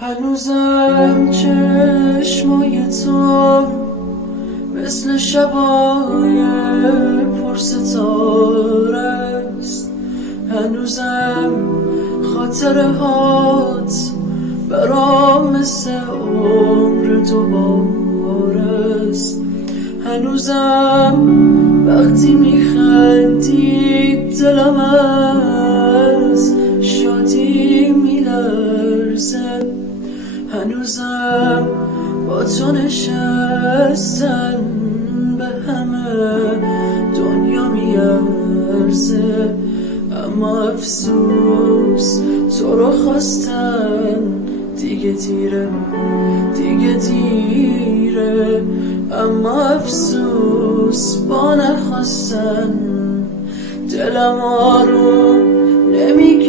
هنوزم چشمای تو مثل شبای پرستاره است. هنوزم خاطره هات برام مثل عمر دوباره است. هنوزم وقتی میخندی دلم از شادی میلرزه. هنوزم با تو نشستن به همه دنیا میارزه. اما افسوس تو رو خواستن دیگه دیره، دیگه دیره. اما افسوس با نخواستن دلم آروم نمیگیره.